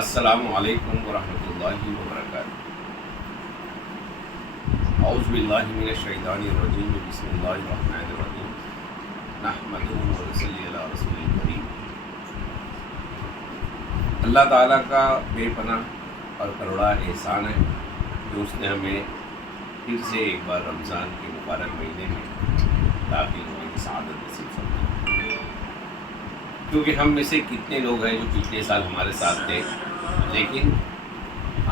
السلام علیکم ورحمۃ اللہ وبرکاتہ۔ اعوذ باللہ من الشیطان الرجیم، بسم اللہ الرحمن الرحیم، نحمدہ ونصلی علی رسول الکریم۔ اللہ تعالیٰ کا بے پناہ اور کروڑا احسان ہے کہ اس نے ہمیں پھر سے ایک بار رمضان کے مبارک مہینے میں داخل ہونے کی سعادت نصیب فرمائی۔ کیونکہ ہم میں سے کتنے لوگ ہیں جو پچھلے سال ہمارے ساتھ تھے، لیکن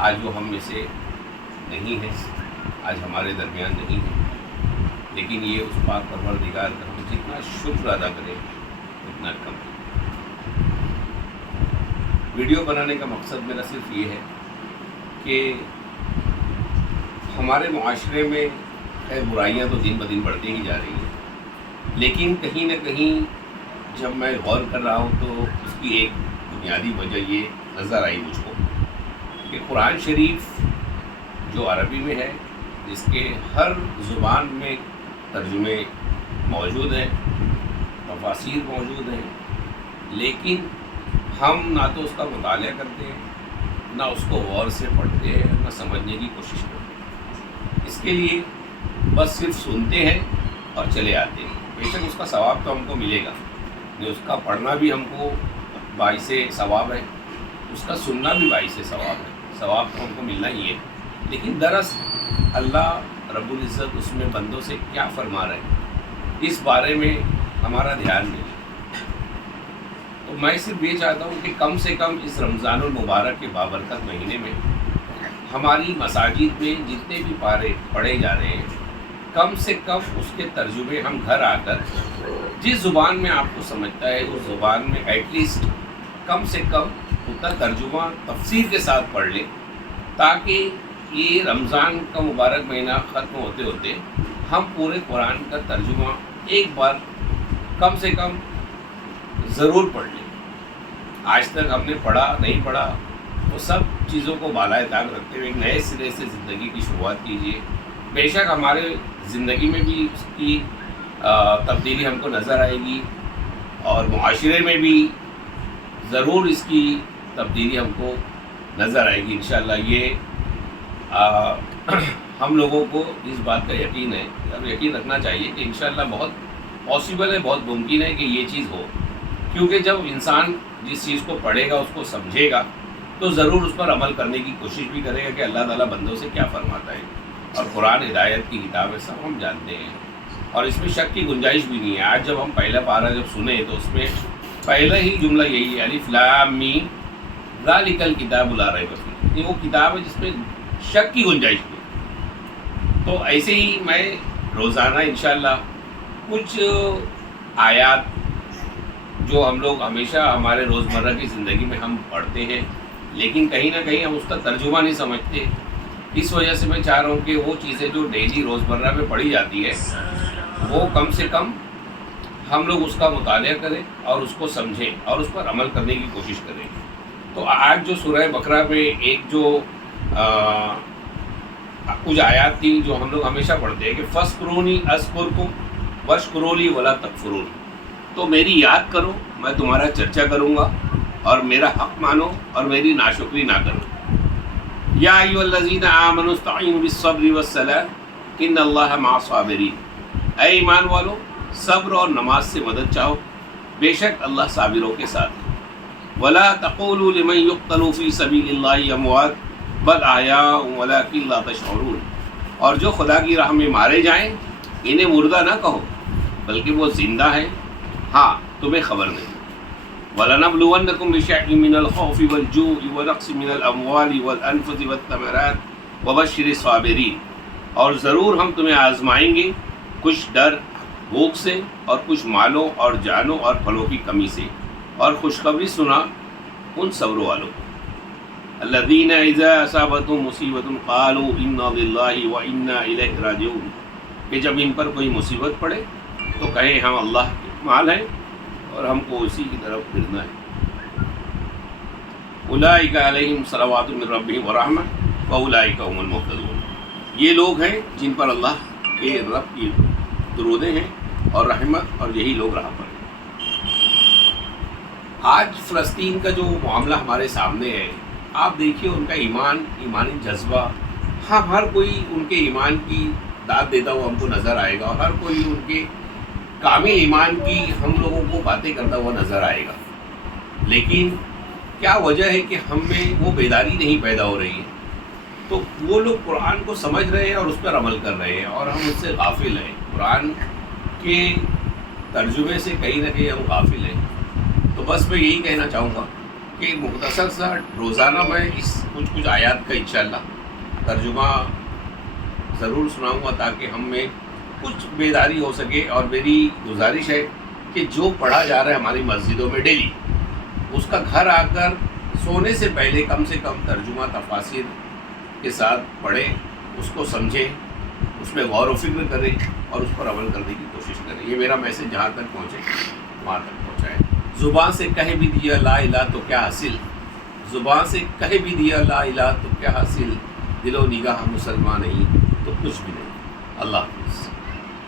آج وہ ہم میں سے نہیں ہیں، آج ہمارے درمیان نہیں ہیں۔ لیکن یہ اس پاک پروردگار کا ہم جتنا شکر ادا کریں اتنا کم ہے۔ ویڈیو بنانے کا مقصد میرا صرف یہ ہے کہ ہمارے معاشرے میں خیر برائیاں تو دن بدن بڑھتی ہی جا رہی ہیں، لیکن کہیں نہ کہیں جب میں غور کر رہا ہوں تو اس کی ایک بنیادی وجہ یہ نظر آئی مجھ کو کہ قرآن شریف جو عربی میں ہے، جس کے ہر زبان میں ترجمے موجود ہیں، تفاسیر موجود ہیں، لیکن ہم نہ تو اس کا مطالعہ کرتے ہیں، نہ اس کو غور سے پڑھتے ہیں، نہ سمجھنے کی کوشش کرتے ہیں۔ اس کے لیے بس صرف سنتے ہیں اور چلے آتے ہیں۔ بے شک اس کا ثواب تو ہم کو ملے گا، اس کا پڑھنا بھی ہم کو باعث ثواب ہے، اس کا سننا بھی باعث ثواب ہے، ثواب تو ہم کو ملنا ہی ہے۔ لیکن دراصل اللہ رب العزت اس میں بندوں سے کیا فرما رہے ہیں، اس بارے میں ہمارا دھیان نہیں ہے۔ تو میں صرف یہ چاہتا ہوں کہ کم سے کم اس رمضان المبارک کے بابرکت مہینے میں ہماری مساجد میں جتنے بھی پارے پڑھے جا رہے ہیں، کم سے کم اس کے ترجمے ہم گھر آ کر جس زبان میں آپ کو سمجھتا ہے اس زبان میں ایٹ لیسٹ کم سے کم اس کا ترجمہ تفسیر کے ساتھ پڑھ لیں، تاکہ یہ رمضان کا مبارک مہینہ ختم ہوتے ہوتے ہم پورے قرآن کا ترجمہ ایک بار کم سے کم ضرور پڑھ لیں۔ آج تک ہم نے پڑھا نہیں پڑھا، وہ سب چیزوں کو بالائے طاق رکھتے ہوئے ایک نئے سرے سے زندگی کی شروعات کیجیے۔ بے شک ہمارے زندگی میں بھی اس کی تبدیلی ہم کو نظر آئے گی، اور معاشرے میں بھی ضرور اس کی تبدیلی ہم کو نظر آئے گی انشاءاللہ۔ یہ ہم لوگوں کو اس بات کا یقین ہے، اور یقین رکھنا چاہیے کہ انشاءاللہ بہت پاسبل ہے، بہت ممکن ہے کہ یہ چیز ہو۔ کیونکہ جب انسان جس چیز کو پڑھے گا، اس کو سمجھے گا، تو ضرور اس پر عمل کرنے کی کوشش بھی کرے گا کہ اللہ تعالیٰ بندوں سے کیا فرماتا ہے۔ اور قرآن ہدایت کی کتاب ہے، سب ہم جانتے ہیں، اور اس میں شک کی گنجائش بھی نہیں ہے۔ آج جب ہم پہلا پارہ جب سنے تو اس میں پہلا ہی جملہ یہی ہے، الف لام میم ذالک الکتاب لا ریب فیہ۔ یہ وہ کتاب ہے جس میں شک کی گنجائش نہیں۔ تو ایسے ہی میں روزانہ انشاءاللہ کچھ آیات جو ہم لوگ ہمیشہ ہمارے روزمرہ کی زندگی میں ہم پڑھتے ہیں، لیکن کہیں نہ کہیں ہم اس کا ترجمہ نہیں سمجھتے، اس وجہ سے میں چاہ رہا ہوں کہ وہ چیزیں جو ڈیلی روزمرہ میں پڑھی جاتی ہے، وہ کم سے کم ہم لوگ اس کا مطالعہ کریں اور اس کو سمجھیں اور اس پر عمل کرنے کی کوشش کریں۔ تو آج جو سورہ بقرہ میں ایک جو کچھ آیات تھی جو ہم لوگ ہمیشہ پڑھتے ہیں کہ فَاذْكُرُونِی أَذْكُرْكُمْ وَاشْكُرُوا لِی وَلَا تَکْفُرُونِ، تو میری یاد کرو، میں تمہارا چرچا کروں گا، اور میرا حق مانو اور میری ناشکری نہ کرو۔ یا ایھا الذین آمنوا استعینوا بالصبر والصلاۃ ان اللہ مع الصابرین، اے ایمان والو صبر اور نماز سے مدد چاہو، بے شک اللہ صابروں کے ساتھ ہے۔ ولا تقولوا لمن يقتل في سبيل الله اموات بل احیاء ولکن لا تشعرون، اور جو خدا کی راہ میں مارے جائیں انہیں مردہ نہ کہو بلکہ وہ زندہ ہیں، ہاں تمہیں خبر نہیں۔ وَلَنَبْلُوَنَّكُمْ بِشَيْءٍ مِّنَ الْخَوْفِ وَالْجُوعِ وَنَقْصٍ مِّنَ الْأَمْوَالِ وَالْأَنفُسِ وَالثَّمَرَاتِ وَبَشِّرِ الصَّابِرِينَ، اور ضرور ہم تمہیں آزمائیں گے کچھ ڈر بھوک سے، اور کچھ مالوں اور جانوں اور پھلوں کی کمی سے، اور خوشخبری سنا ان صبر والوں کو۔ الَّذِينَ إِذَا أَصَابَتْهُمْ مُصِیبَةٌ قَالُوا إِنَّا لِلَّهِ وَإِنَّا إِلَیْهِ رَاجِعُونَ، کہ جب ان پر کوئی مصیبت پڑے تو کہیں ہم اللہ کے مال ہیں اور ہم کو اسی کی طرف پھرنا ہے۔ اولئک علیہم صلوات من ربہم ورحمہ واولئک هم المہتدون، یہ لوگ ہیں جن پر اللہ کے رب کی درودیں ہیں اور رحمت، اور یہی لوگ راہ پر ہیں۔ آج فلسطین کا جو معاملہ ہمارے سامنے ہے، آپ دیکھیے ان کا ایمانی جذبہ، ہاں ہر کوئی ان کے ایمان کی داد دیتا ہوا ہم کو نظر آئے گا، اور ہر کوئی ان کے کامل ایمان کی ہم لوگوں کو باتیں کرتا ہوا نظر آئے گا، لیکن کیا وجہ ہے کہ ہم میں وہ بیداری نہیں پیدا ہو رہی ہے؟ تو وہ لوگ قرآن کو سمجھ رہے ہیں اور اس پر عمل کر رہے ہیں، اور ہم اس سے غافل ہیں، قرآن کے ترجمے سے کہیں نہ کہیں ہم غافل ہیں۔ تو بس میں یہی کہنا چاہوں گا کہ مختصر سا روزانہ میں اس کچھ آیات کا انشاءاللہ ترجمہ ضرور سناؤں گا، تاکہ ہم میں کچھ بیداری ہو سکے، اور میری گزارش ہے کہ جو پڑھا جا رہا ہے ہماری مسجدوں میں ڈیلی، اس کا گھر آ کر سونے سے پہلے کم سے کم ترجمہ تفاسیر کے ساتھ پڑھیں، اس کو سمجھیں، اس میں غور و فکر کریں اور اس پر عمل کرنے کی کوشش کریں۔ یہ میرا میسج جہاں تک پہنچے وہاں تک پہنچائیں۔ زبان سے کہہ بھی دیا لا الہ تو کیا حاصل، زبان سے کہہ بھی دیا لا الہ تو کیا حاصل، دل و نگاہ مسلمان نہیں تو کچھ بھی نہیں۔ اللہ حافظ۔